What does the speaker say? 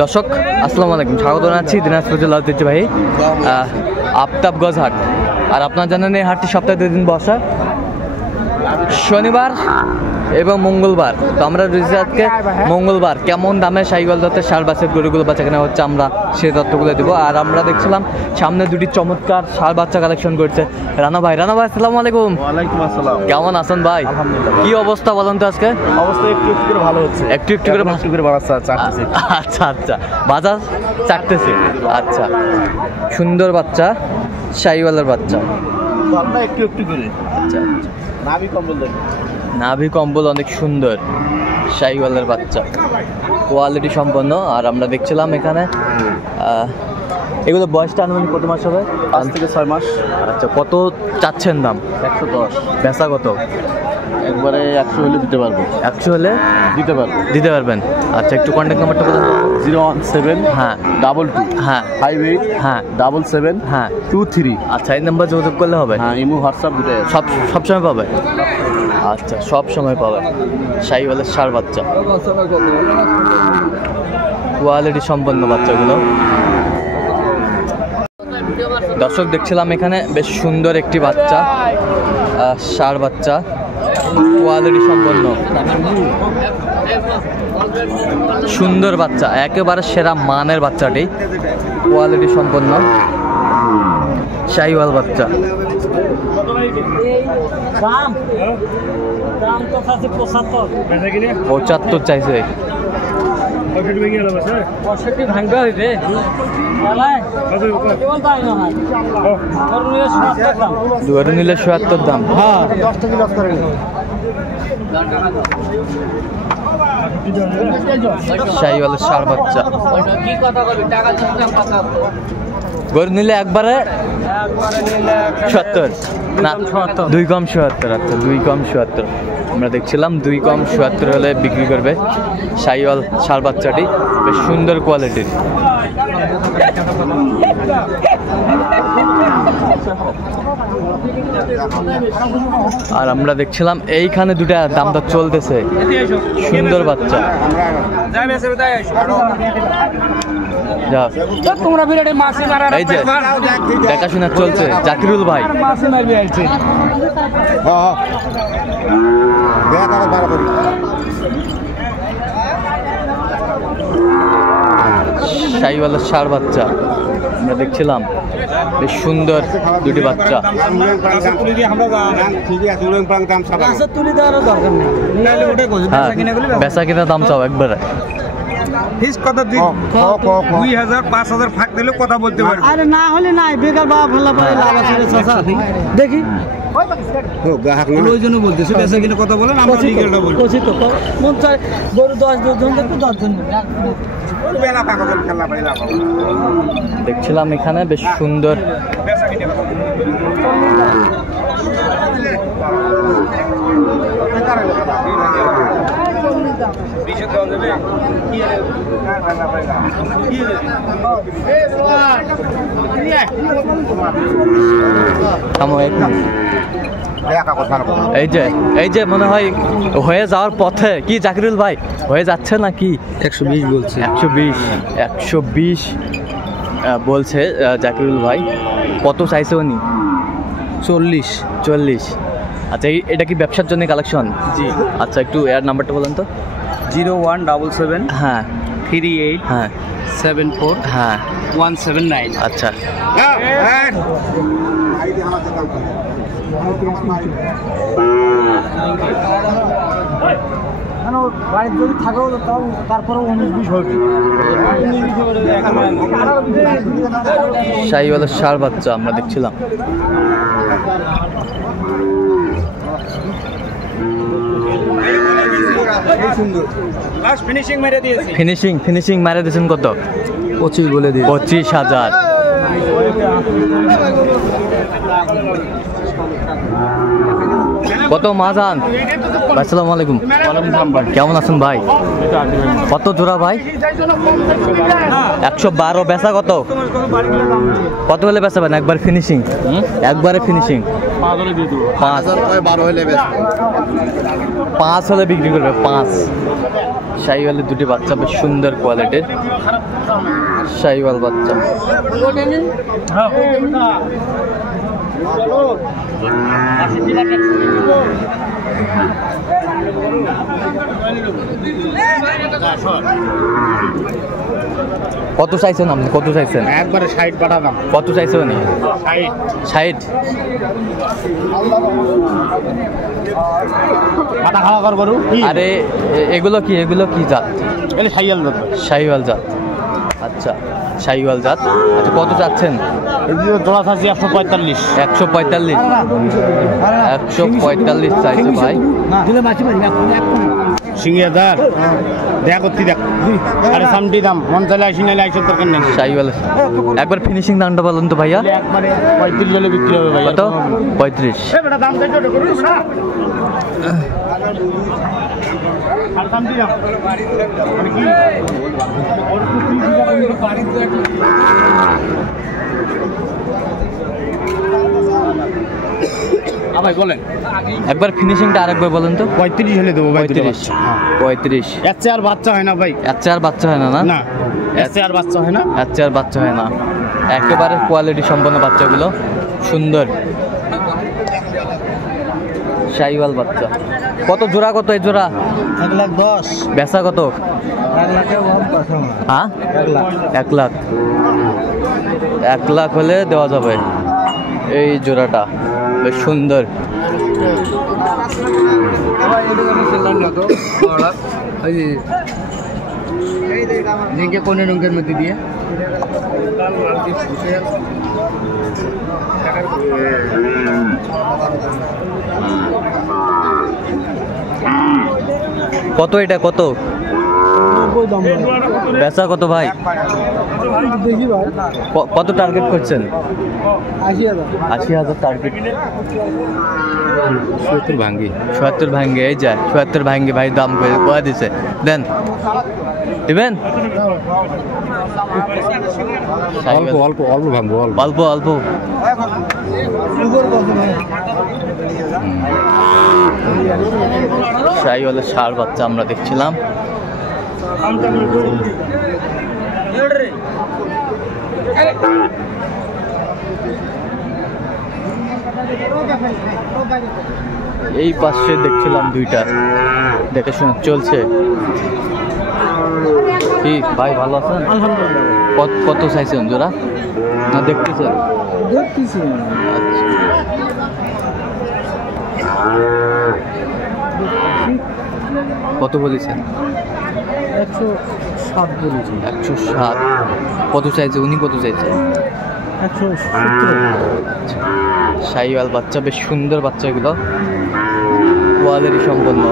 দর্শক আসসালামু আলাইকুম, স্বাগত জানাচ্ছি দিনাজপুর জেলা ঐতিহ্যবাহী আফতাবগঞ্জ হাট। আর আপনারা জানেন এই হাটটি সপ্তাহে 2 দিন বসা, শনিবার এবং মঙ্গলবার। তো আমরা রয়েছি আজকে মঙ্গলবার। কেমন দামে শাহিওয়াল জাতের ষাঁড় বাছুর গরুগুলো বাচ্চা কেনা হচ্ছে আমরা সেই তথ্যগুলো দেবো। আর আমরা দেখছিলাম সামনে দুটি চমৎকার ষাঁড় বাচ্চা কালেকশন করছে রানা ভাই। আসসালামু আলাইকুম। ওয়ালাইকুম আসসালাম। কেমন আছেন ভাই? আলহামদুলিল্লাহ। কি অবস্থা বলেন তো আজকে? অবস্থা একটু একটু করে ভালো হচ্ছে, একটু একটু করে বাড়াচ্ছে, চাটতেছে। আচ্ছা আচ্ছা, বাজার চাটতেছে। আচ্ছা, সুন্দর বাচ্চা, শাহিওয়ালের বাচ্চা। আমরা একটু একটু করে। আচ্ছা, নাভি কম্বল দেখুন, নাভি কম্বল অনেক সুন্দর, শাহিওয়ালের বাচ্চা, কোয়ালিটি সম্পন্ন। আর আমরা দেখছিলাম এখানে এগুলো বয়সটা আনুমানিক কত মাস হবে? 5 থেকে 6 মাস। আচ্ছা, কত চাচ্ছেন দাম? 110। বেচা কত? একবারে 100 হলে দিতে পারবো। 100 হলে দিতে পারবেন। আচ্ছা, একটু কন্ট্যাক্ট নাম্বারটা বলুন। 017 হ্যাঁ 22 হ্যাঁ 58 হ্যাঁ 77 হ্যাঁ 23। আচ্ছা, এই নাম্বার যোগাযোগ করলে হবে? হ্যাঁ, ইমো হোয়াটসঅ্যাপ দুটোই আছে। সব সময় পাবে? আচ্ছা, সব সময় পাবে। শাহিওয়ালের ষাঁড় বাচ্চা, কোয়ালিটি সম্পন্ন বাচ্চাগুলো। দর্শক দেখছিলাম এখানে বেশ সুন্দর একটি বাচ্চা, ষাঁড় বাচ্চা, কোয়ালিটি সম্পন্ন, সুন্দর বাচ্চা, একেবারে সেরা মানের বাচ্চাটি, কোয়ালিটি সম্পন্ন শাহিওয়াল বাচ্চা। দাম তো আছে 75 চাইছে। 65 ভাঙবা হইবে। দুয়ারে নিলে 77 দাম। হ্যাঁ, 10 টাকা লস করে নি। শাহিওয়ালের ষাঁড় বাচ্চা, গরু নিলে একবারে 70 না, 2 কম 77। আচ্ছা, 2 কম 77 আমরা দেখছিলাম। 2 কম 77 হলে বিক্রি করবে শাহিওয়াল ষাঁড় বাচ্চাটি, বেশ সুন্দর কোয়ালিটির। আর আমরা দেখছিলাম এইখানে দুটা দাম দর চলতেছে, সুন্দর বাচ্চা। তোমরা বিরাটে মাছি মারা এই যে দেখাশোনা চলছে জাকিরুল ভাই। মাছি মারবি আইছে। শাহিওয়ালের ষাঁড় বাচ্চা আমরা দেখছিলাম, বেশ সুন্দর দুটি বাচ্চা। তুলি দেওয়ার দরকার নেই। হ্যাঁ, বেচা কিনা দাম চাও একবারে। কথা 2000 5000 ফাঁক দিলে কথা বলতে পারবি। আরে না হলে নাই, বেকার বাবা ফেলা পড়ে লাভ আছে রে চাচা। দেখি ওই জন্য বলতেছি, বেচা কিনা কথা বলেন, আমরা লিগেলটা বলি। কইছি তো মন চাই গরু 10 জন দেখতে 10 জন দেখছিলাম এখানে বেশ সুন্দর এই যে মনে হয় হয়ে যাওয়ার পথে কি জাকিরুল ভাই? হয়ে যাচ্ছে নাকি? 120 বলছে। 120 বলছে জাকিরুল ভাই। কত চাইছে উনি? 40। আচ্ছা, এটা কি ব্যবসার জন্য কালেকশন? জি। আচ্ছা, একটু এর নাম্বারটা বলেন তো। 0177 হ্যাঁ 38 হ্যাঁ 74 হ্যাঁ 179। আচ্ছা, বাড়ির যদি থাকেও তারপরেও 19-20 হবে। শাহিওয়ালের ষাঁড় বাচ্চা আমরা দেখছিলাম। ফিনিশিং মেরে দিয়েছেন কত? 25 বলে দিয়ে। 25,000। কত মাজান? আসসালামু আলাইকুম। কেমন আছেন ভাই? কত জোড়া ভাই? 112। বেচা কত? কত হলে বেচাবেন? একবার ফিনিশিং, একবারে ফিনিশিং 5 হলে বিক্রি করবে। 5 শাহিওয়ালের দুটি বাচ্চা বেশ সুন্দর কোয়ালিটির শাহিওয়াল বাচ্চা। কত চাইছেন আপনি? কত চাইছেন? একবারে 60 পাঠালাম। কত চাইছেন উনি? 60। কাটা খাওয়া কর গরু। আরে এগুলো কি জাত? এটা শাহিওয়াল জাত। শাহিওয়াল জাত, আচ্ছা শাহিওয়াল জাত। আচ্ছা কত চাচ্ছেন? জোড়া চাচ্ছি 145। 145 চাইছে ভাই। সিংহাদার দেখ করতে দেখ আরে সামটি দাম মন চাইলে 80 নাইলে 100 দরকার নেই। শাহিওয়াল একবার ফিনিশিং দামটা বলুন তো ভাইয়া। একবারে 35 হলে বিক্রি হবে ভাই। কত? 35। এ বেটা দাম চাইছো তো করুন না আর সামটি দাম মানে কি ওর তো 30 টাকা করে বাড়ি তো ভাই বলেন একবার ফিনিশিংটা আরেকবার বলেন তো। 35 হলে দেবো ভাই। 35। এর চেয়ে আর বাচ্চা হয় না ভাই। এর চেয়ে আর বাচ্চা হয় না? না এর চেয়ে আর বাচ্চা হয় না। এর চেয়ে আর বাচ্চা হয় না, একেবারে কোয়ালিটি সম্পন্ন বাচ্চাগুলো সুন্দর শাহিওয়াল বাচ্চা। কত জোড়া? কত এই জোড়া? 1,10,000 বেচা কত? 1 লাখের কম কথা না। হ্যাঁ 1 লাখ। 1 লাখ হলে দেওয়া যাবে। এই জোড়াটা বেশ সুন্দর। কোন রঙের মধ্যে দিয়ে কত এটা? কত বেচা কত ভাই? কত টার্গেট করছেন? 80,000 টার্গেট। 70 ভাঙ্গি। ৭০ ভাঙ্গে এই যায় ৭০ ভাঙ্গে ভাই দাম করে দিছে। দেন দিবেন? অল্প অল্প অল্প ভাঙবো অল্প অল্প। শাহিওয়ালের ষাঁড় বাচ্চা আমরা দেখছিলাম। এই পাশে দেখছিলাম দুইটা, দেখে শুনে চলছে। কি ভাই ভালো আছেন? কত চাইছেন জোড়া? না দেখতেছেন? আচ্ছা কত বলেছেন? 107 বলেছি। 107। কত চাইছে উনি? কত চাইছে? 170। শাহিওয়াল বাচ্চা বেশ সুন্দর বাচ্চা, এগুলো কোয়ালিটি সম্পন্ন।